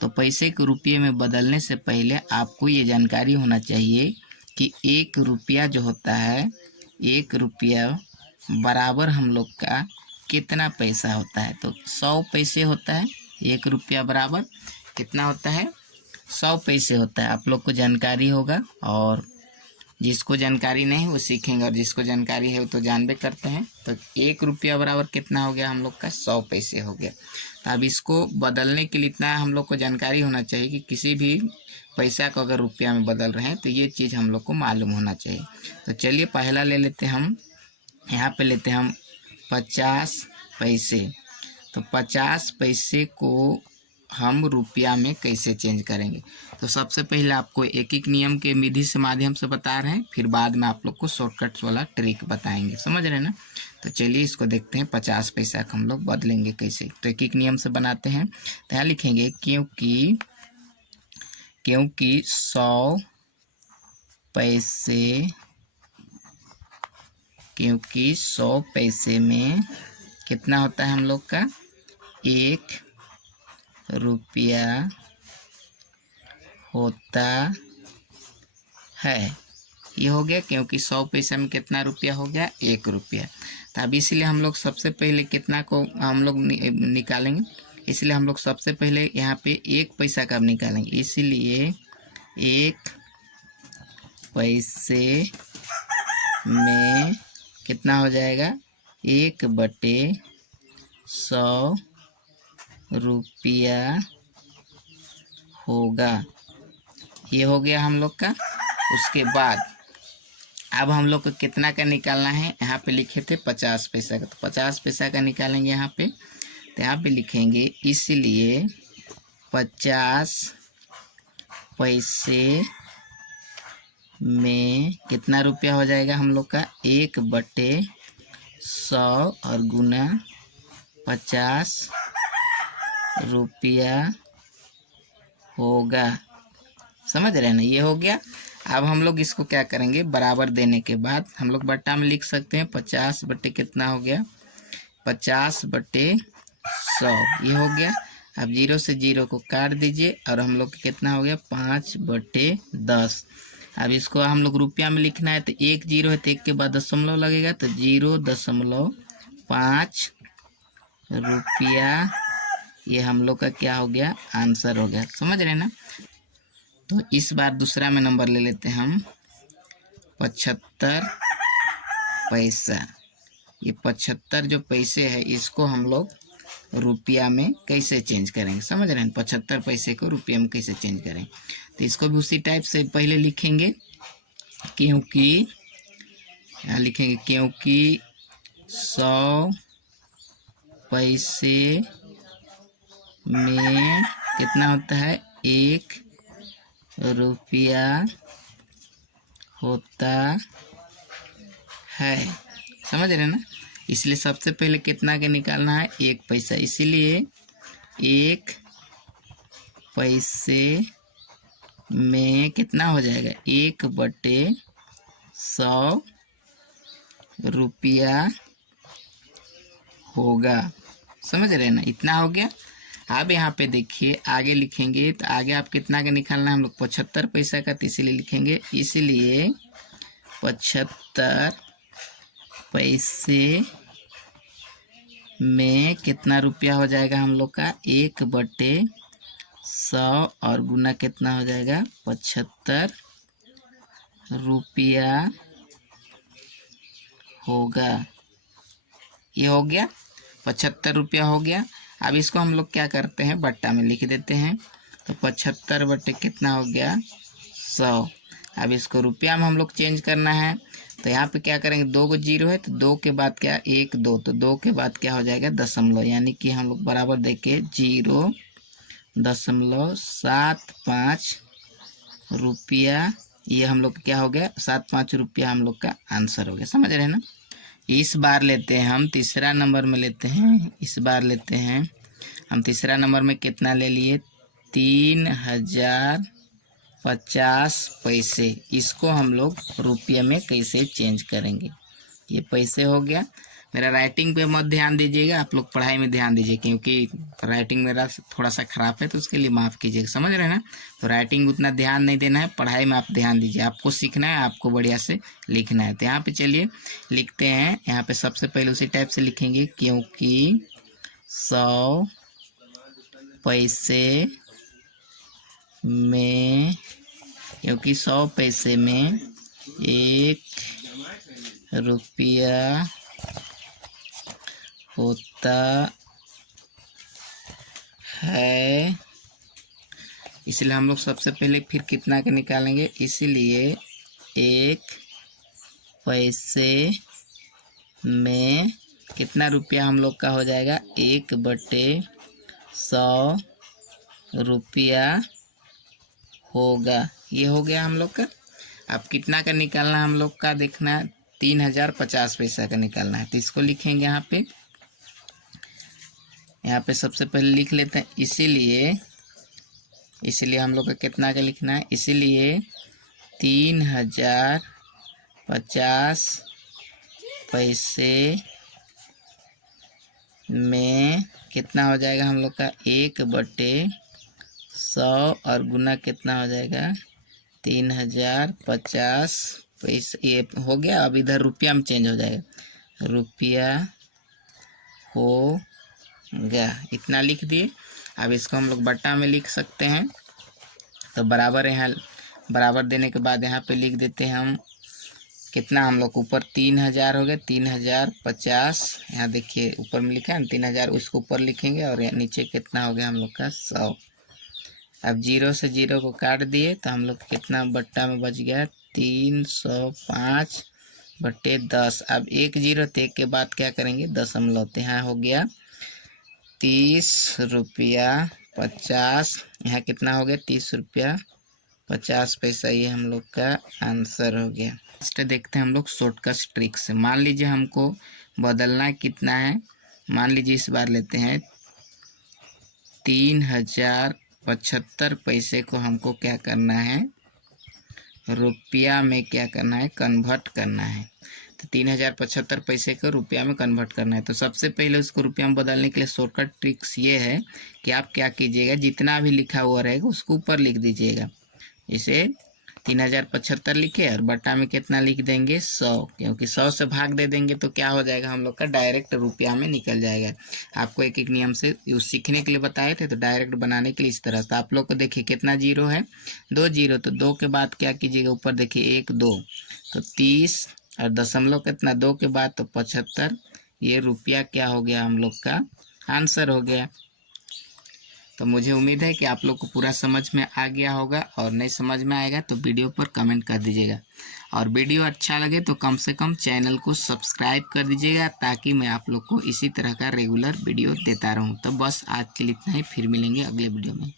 तो पैसे को रुपये में बदलने से पहले आपको ये जानकारी होना चाहिए कि 1 रुपया जो होता है, 1 रुपया बराबर हम लोग का कितना पैसा होता है। तो 100 पैसे होता है। 1 रुपया बराबर कितना होता है, 100 पैसे होता है। आप लोग को जानकारी होगा, और जिसको जानकारी नहीं वो सीखेंगे, और जिसको जानकारी है वो तो जानबे करते हैं। तो 1 रुपया बराबर कितना हो गया हम लोग का, 100 पैसे हो गया। तो अब इसको बदलने के लिए इतना हम लोग को जानकारी होना चाहिए कि किसी भी पैसा को अगर रुपया में बदल रहे हैं तो ये चीज़ हम लोग को मालूम होना चाहिए। तो चलिए पहला ले लेते हैं हम, यहाँ पे लेते हैं हम 50 पैसे। तो 50 पैसे को हम रुपया में कैसे चेंज करेंगे। तो सबसे पहले आपको एक एक नियम के विधि से माध्यम से बता रहे हैं, फिर बाद में आप लोग को शॉर्टकट वाला ट्रिक बताएंगे, समझ रहे हैं ना। तो चलिए इसको देखते हैं 50 पैसा को हम लोग बदलेंगे कैसे। तो एक एक नियम से बनाते हैं। तो यहाँ लिखेंगे क्योंकि 100 पैसे, क्योंकि 100 पैसे में कितना होता है हम लोग का, 1 रुपया होता है। ये हो गया, क्योंकि 100 पैसा में कितना रुपया हो गया, 1 रुपया। तो अब इसलिए हम लोग सबसे पहले कितना को हम लोग निकालेंगे, इसलिए हम लोग सबसे पहले यहाँ पे 1 पैसा का निकालेंगे। इसलिए 1 पैसे में कितना हो जाएगा, 1/100 रुपया होगा। ये हो गया हम लोग का। उसके बाद अब हम लोग को कितना का निकालना है, यहाँ पे लिखे थे 50 पैसा का, तो 50 पैसा का निकालेंगे यहाँ पे। तो यहाँ पे लिखेंगे इसलिए 50 पैसे में कितना रुपया हो जाएगा हम लोग का, 1/100 और गुना 50 रुपया होगा। समझ रहे हैं ना, ये हो गया। अब हम लोग इसको क्या करेंगे, बराबर देने के बाद हम लोग बट्टा में लिख सकते हैं 50 बटे कितना हो गया, 50/100, ये हो गया। अब 0 से 0 को काट दीजिए और हम लोग कितना हो गया, 5/10। अब इसको हम लोग रुपया में लिखना है, तो 1 0 है तो 1 के बाद दशमलव लगेगा, तो 0.5 रुपया, ये हम लोग का क्या हो गया, आंसर हो गया। समझ रहे हैं ना। तो इस बार दूसरा में नंबर ले लेते हैं हम, 75 पैसा। ये 75 जो पैसे है इसको हम लोग रुपया में कैसे चेंज करेंगे, समझ रहे हैं। 75 पैसे को रुपया में कैसे चेंज करें, तो इसको भी उसी टाइप से पहले लिखेंगे, क्योंकि यहाँ लिखेंगे क्योंकि 100 पैसे में कितना होता है, 1 रुपया होता है। समझ रहे हैं ना। इसलिए सबसे पहले कितना के निकालना है, 1 पैसा। इसीलिए 1 पैसे में कितना हो जाएगा, 1/100 रुपया होगा। समझ रहे हैं ना, इतना हो गया। अब यहाँ पे देखिए आगे लिखेंगे, तो आगे आप कितना का निकालना है हम लोग, 75 पैसा का, तो इसीलिए लिखेंगे इसलिए 75 पैसे में कितना रुपया हो जाएगा हम लोग का, 1/100 और गुना कितना हो जाएगा, 75 रुपया होगा। ये हो गया, 75 रुपया हो गया। अब इसको हम लोग क्या करते हैं, बट्टा में लिख देते हैं। तो 75 बटे कितना हो गया, 100। अब इसको रुपया में हम लोग चेंज करना है, तो यहाँ पे क्या करेंगे, 2 को 0 है तो 2 के बाद क्या, 1 2, तो 2 के बाद क्या हो जाएगा, दशमलव, यानी कि हम लोग बराबर देके 0.75 रुपया, ये हम लोग क्या हो गया, 75 रुपया हम लोग का आंसर हो गया। समझ रहे हैं ना। इस बार लेते हैं हम तीसरा नंबर में लेते हैं। इस बार लेते हैं हम तीसरा नंबर में कितना ले लिए, 3050 पैसे। इसको हम लोग रुपये में कैसे चेंज करेंगे, ये पैसे हो गया। मेरा राइटिंग पे मत ध्यान दीजिएगा, आप लोग पढ़ाई में ध्यान दीजिए, क्योंकि राइटिंग मेरा थोड़ा सा ख़राब है तो उसके लिए माफ़ कीजिएगा, समझ रहे हैं ना। तो राइटिंग उतना ध्यान नहीं देना है, पढ़ाई में आप ध्यान दीजिए, आपको सीखना है, आपको बढ़िया से लिखना है। तो यहाँ पे चलिए लिखते हैं। यहाँ पे सबसे पहले उसी टाइप से लिखेंगे, क्योंकि 100 पैसे में, क्योंकि 100 पैसे में 1 रुपया होता है, इसलिए हम लोग सबसे पहले फिर कितना का निकालेंगे, इसलिए 1 पैसे में कितना रुपया हम लोग का हो जाएगा, 1/100 रुपया होगा। ये हो गया हम लोग का। अब कितना का निकालना है हम लोग का, देखना है 3050 पैसा का निकालना है। तो इसको लिखेंगे यहाँ पे सबसे पहले लिख लेते हैं, इसीलिए हम लोग का कितना का लिखना है, इसीलिए 3050 पैसे में कितना हो जाएगा हम लोग का, 1/100 और गुना कितना हो जाएगा, 3050 पैसे। ये हो गया। अब इधर रुपया में चेंज हो जाएगा, रुपया हो गया, इतना लिख दिए। अब इसको हम लोग बट्टा में लिख सकते हैं, तो बराबर, यहाँ बराबर देने के बाद यहाँ पे लिख देते हैं हम कितना, हम लोग ऊपर 3000 हो गए, 3050, यहाँ देखिए ऊपर में लिखा है 3000, उसको ऊपर लिखेंगे, और नीचे कितना हो गया हम लोग का 100। अब 0 से 0 को काट दिए तो हम लोग कितना बट्टा में बच गया, 305/10। अब 1 0 तो 1 के बाद क्या करेंगे, दशमलव, तो यहाँ हो गया 30 रुपया 50, यहाँ कितना हो गया, 30 रुपया 50 पैसा। ये हम लोग का आंसर हो गया। नेक्स्ट देखते हैं हम लोग शॉर्टकट ट्रिक से। मान लीजिए हमको बदलना कितना है, मान लीजिए इस बार लेते हैं 3075 पैसे को हमको क्या करना है, रुपया में क्या करना है, कन्वर्ट करना है। तो 3075 पैसे को रुपया में कन्वर्ट करना है। तो सबसे पहले उसको रुपया में बदलने के लिए शॉर्टकट ट्रिक्स ये है कि आप क्या कीजिएगा, जितना भी लिखा हुआ रहेगा उसको ऊपर लिख दीजिएगा। इसे 3075 लिखे और बट्टा में कितना लिख देंगे, 100, क्योंकि 100 से भाग दे देंगे तो क्या हो जाएगा हम लोग का, डायरेक्ट रुपया में निकल जाएगा। आपको एक एक नियम से सीखने के लिए बताए थे, तो डायरेक्ट बनाने के लिए इस तरह से। आप लोग को देखिए कितना जीरो है, 2 0, तो 2 के बाद क्या कीजिएगा, ऊपर देखिए 1 2, तो 30, और दशमलव कितना 2 के बाद तो 75। ये रुपया क्या हो गया हम लोग का आंसर हो गया। तो मुझे उम्मीद है कि आप लोग को पूरा समझ में आ गया होगा, और नहीं समझ में आएगा तो वीडियो पर कमेंट कर दीजिएगा, और वीडियो अच्छा लगे तो कम से कम चैनल को सब्सक्राइब कर दीजिएगा, ताकि मैं आप लोग को इसी तरह का रेगुलर वीडियो देता रहूं। तो बस आज के लिए इतना ही, फिर मिलेंगे अगले वीडियो में।